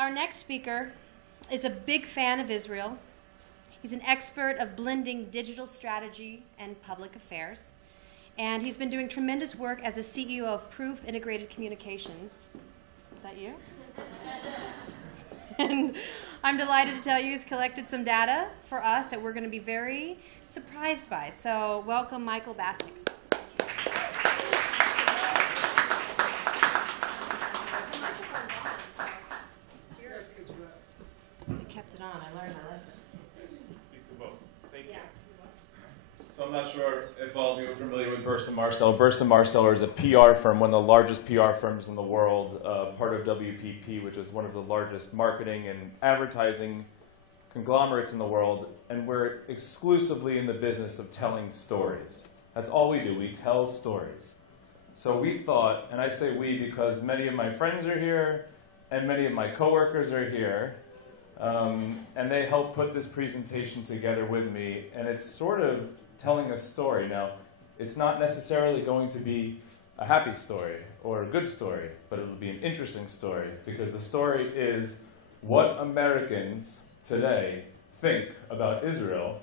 Our next speaker is a big fan of Israel. He's an expert of blending digital strategy and public affairs. And he's been doing tremendous work as a CEO of Proof Integrated Communications. Is that you? And I'm delighted to tell you he's collected some data for us that we're going to be very surprised by. So welcome, Michael Bassik. I kept it on. I learned my lesson. Speak to both. Thank you. So I'm not sure if all of you are familiar with Burson-Marsteller. Burson-Marsteller is a PR firm, one of the largest PR firms in the world, part of WPP, which is one of the largest marketing and advertising conglomerates in the world. And we're exclusively in the business of telling stories. That's all we do. We tell stories. So we thought, and I say we because many of my friends are here and many of my coworkers are here, and they helped put this presentation together with me. And it's sort of telling a story. Now, it's not necessarily going to be a happy story or a good story, but it'll be an interesting story because the story is what Americans today think about Israel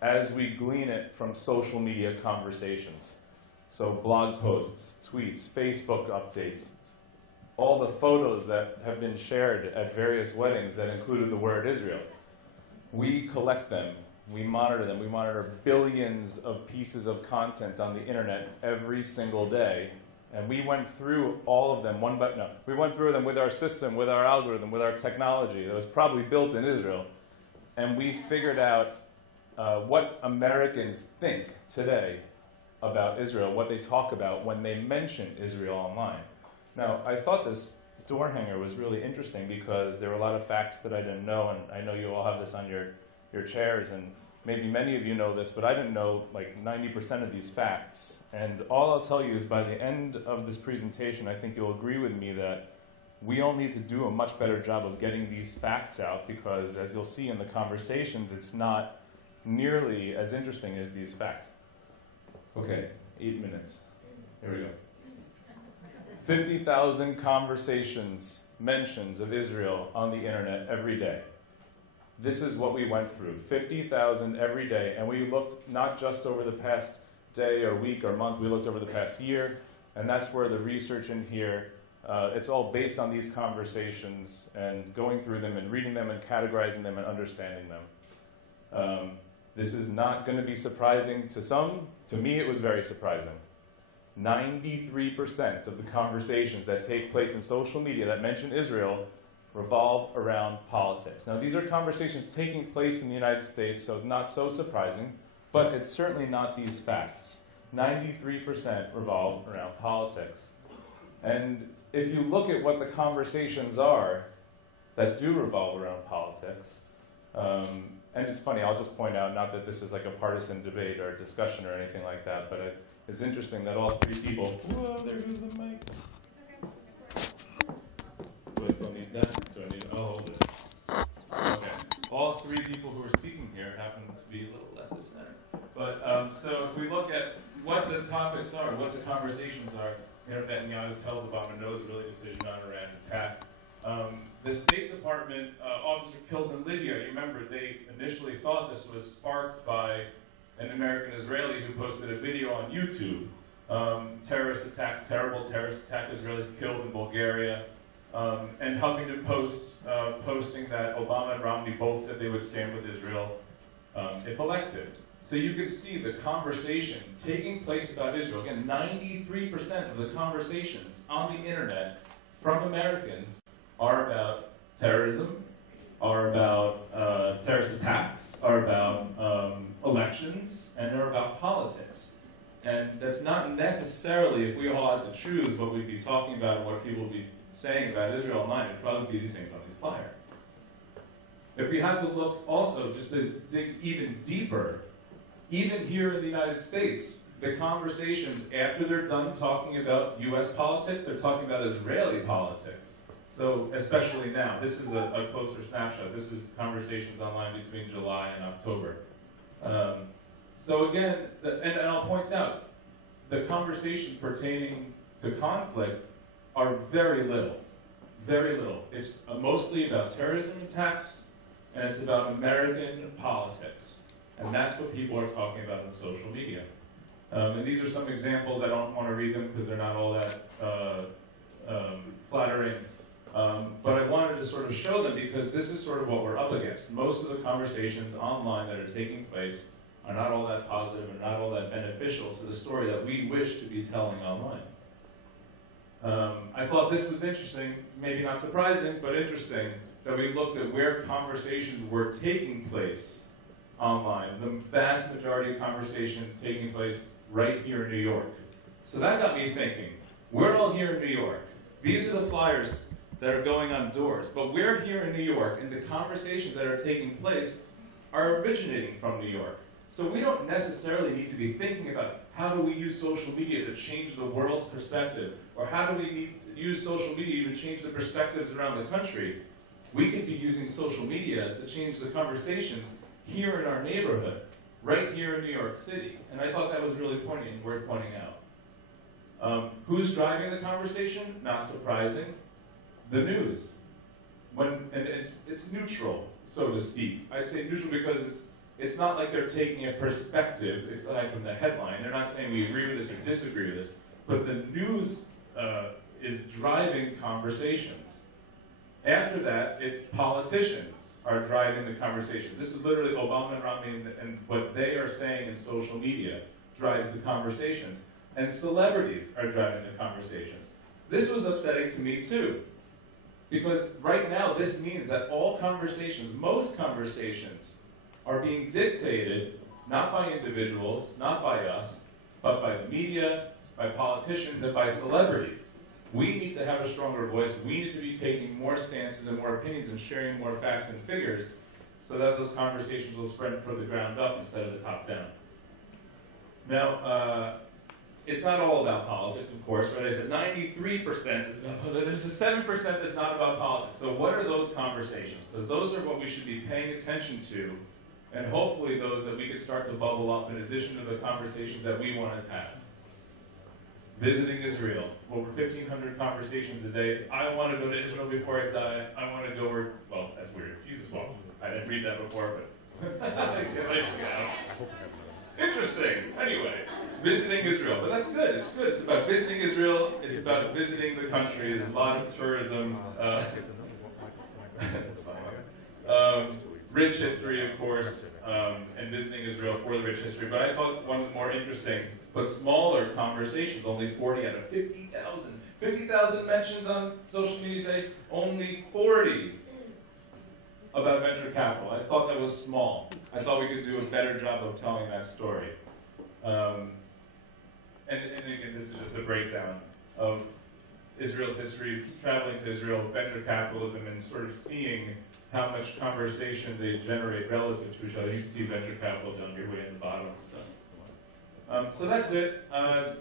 as we glean it from social media conversations. So blog posts, tweets, Facebook updates, all the photos that have been shared at various weddings that included the word Israel. We collect them. We monitor them. We monitor billions of pieces of content on the internet every single day. And we went through all of them one by no. We went through them with our system, with our algorithm, with our technology that was probably built in Israel. And we figured out what Americans think today about Israel, what they talk about when they mention Israel online. Now, I thought this door hanger was really interesting because there were a lot of facts that I didn't know, and I know you all have this on your chairs, and maybe many of you know this, but I didn't know like 90% of these facts. And all I'll tell you is by the end of this presentation, I think you'll agree with me that we all need to do a much better job of getting these facts out because, as you'll see in the conversations, it's not nearly as interesting as these facts. Okay, 8 minutes. Here we go. 50,000 conversations, mentions of Israel on the internet every day. This is what we went through, 50,000 every day, and we looked not just over the past day or week or month, we looked over the past year, and that's where the research in here, it's all based on these conversations and going through them and reading them and categorizing them and understanding them. This is not going to be surprising to some. To me, it was very surprising. 93% of the conversations that take place in social media that mention Israel revolve around politics. Now, these are conversations taking place in the United States, so not so surprising, but it's certainly not these facts. 93% revolve around politics. And if you look at what the conversations are that do revolve around politics, and it's funny, I'll just point out, not that this is like a partisan debate or discussion or anything like that, but it's interesting that all three people, whoa, there goes the mic. Do I still need that? Do I need it? Oh, hold it. Okay. All three people who are speaking here happen to be a little left of center. But so if we look at what the topics are, what the conversations are, Netanyahu tells Obama no Israeli decision on Iran attack. The State Department officer killed in Libya, you remember, they initially thought this was sparked by an American Israeli who posted a video on YouTube. Terrorist attack, terrible terrorist attack, Israelis killed in Bulgaria. And helping to posting that Obama and Romney both said they would stand with Israel if elected. So you can see the conversations taking place about Israel. Again, 93% of the conversations on the internet from Americans are about terrorism, are about terrorist attacks, are about elections, and they're about politics. And that's not necessarily, if we all had to choose what we'd be talking about and what people would be saying about Israel online, it'd probably be these things on these flyers. If we had to look also, just to dig even deeper, even here in the United States, the conversations after they're done talking about US politics, they're talking about Israeli politics. So especially now, this is a closer snapshot. This is conversations online between July and October. So again, and I'll point out, the conversations pertaining to conflict are very little. Very little. It's mostly about terrorism attacks, and it's about American politics. And that's what people are talking about on social media. And these are some examples. I don't want to read them because they're not all that flattering. But I wanted to sort of show them because this is sort of what we're up against. Most of the conversations online that are taking place are not all that positive and not all that beneficial to the story that we wish to be telling online. I thought this was interesting, maybe not surprising, but interesting, that we looked at where conversations were taking place online. The vast majority of conversations taking place right here in New York. So that got me thinking, we're all here in New York. These are the flyers that are going on doors, but we're here in New York, and the conversations that are taking place are originating from New York. So we don't necessarily need to be thinking about how do we use social media to change the world's perspective, or how do we need to use social media to change the perspectives around the country. We could be using social media to change the conversations here in our neighborhood, right here in New York City. And I thought that was really worth pointing out. Who's driving the conversation? Not surprising. The news. And it's neutral, so to speak. I say neutral because it's not like they're taking a perspective, it's like from the headline. They're not saying we agree with this or disagree with this, but the news is driving conversations. After that, it's politicians are driving the conversation. This is literally Obama and Romney, and what they are saying in social media drives the conversations. And celebrities are driving the conversations. This was upsetting to me too, because right now this means that all conversations, most conversations, are being dictated not by individuals, not by us, but by the media, by politicians, and by celebrities. We need to have a stronger voice. We need to be taking more stances and more opinions and sharing more facts and figures so that those conversations will spread from the ground up instead of the top down. Now, it's not all about politics, of course, but I said 93% is about, there's a 7% that's not about politics. So what are those conversations? Because those are what we should be paying attention to, and hopefully those that we could start to bubble up in addition to the conversations that we want to have. Visiting Israel, over 1,500 conversations a day. I want to go to Israel before I die. I want to go where, well, that's weird. Jesus, well, I didn't read that before, but I guess I forgot. Interesting. Anyway, visiting Israel. But that's good. It's good. It's about visiting Israel. It's about visiting the country. There's a lot of tourism. Rich history, of course, and visiting Israel for the rich history. But I thought one of the more interesting but smaller conversations, only 40 out of 50,000. 50,000 mentions on social media today, only 40 about venture capital. I thought that was small. I thought we could do a better job of telling that story. And again, this is just a breakdown of Israel's history, traveling to Israel, venture capitalism, and sort of seeing how much conversation they generate relative to each other. You can see venture capital down here way in the bottom. So that's it.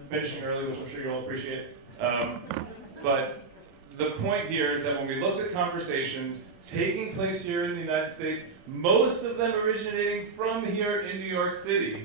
Finishing early, which I'm sure you all appreciate. But the point here is that when we looked at conversations taking place here in the United States, most of them originating from here in New York City,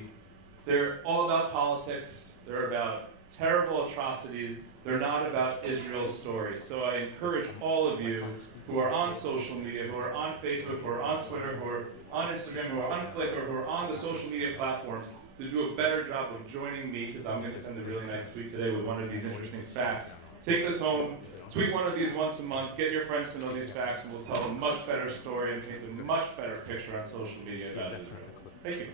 they're all about politics. They're about terrible atrocities. They're not about Israel's story. So I encourage all of you who are on social media, who are on Facebook, who are on Twitter, who are on Instagram, who are on Flickr, who are on the social media platforms, to do a better job of joining me, because I'm going to send a really nice tweet today with one of these interesting facts. Take this home, tweet one of these once a month, get your friends to know these facts, and we'll tell a much better story and paint a much better picture on social media about Israel. Thank you.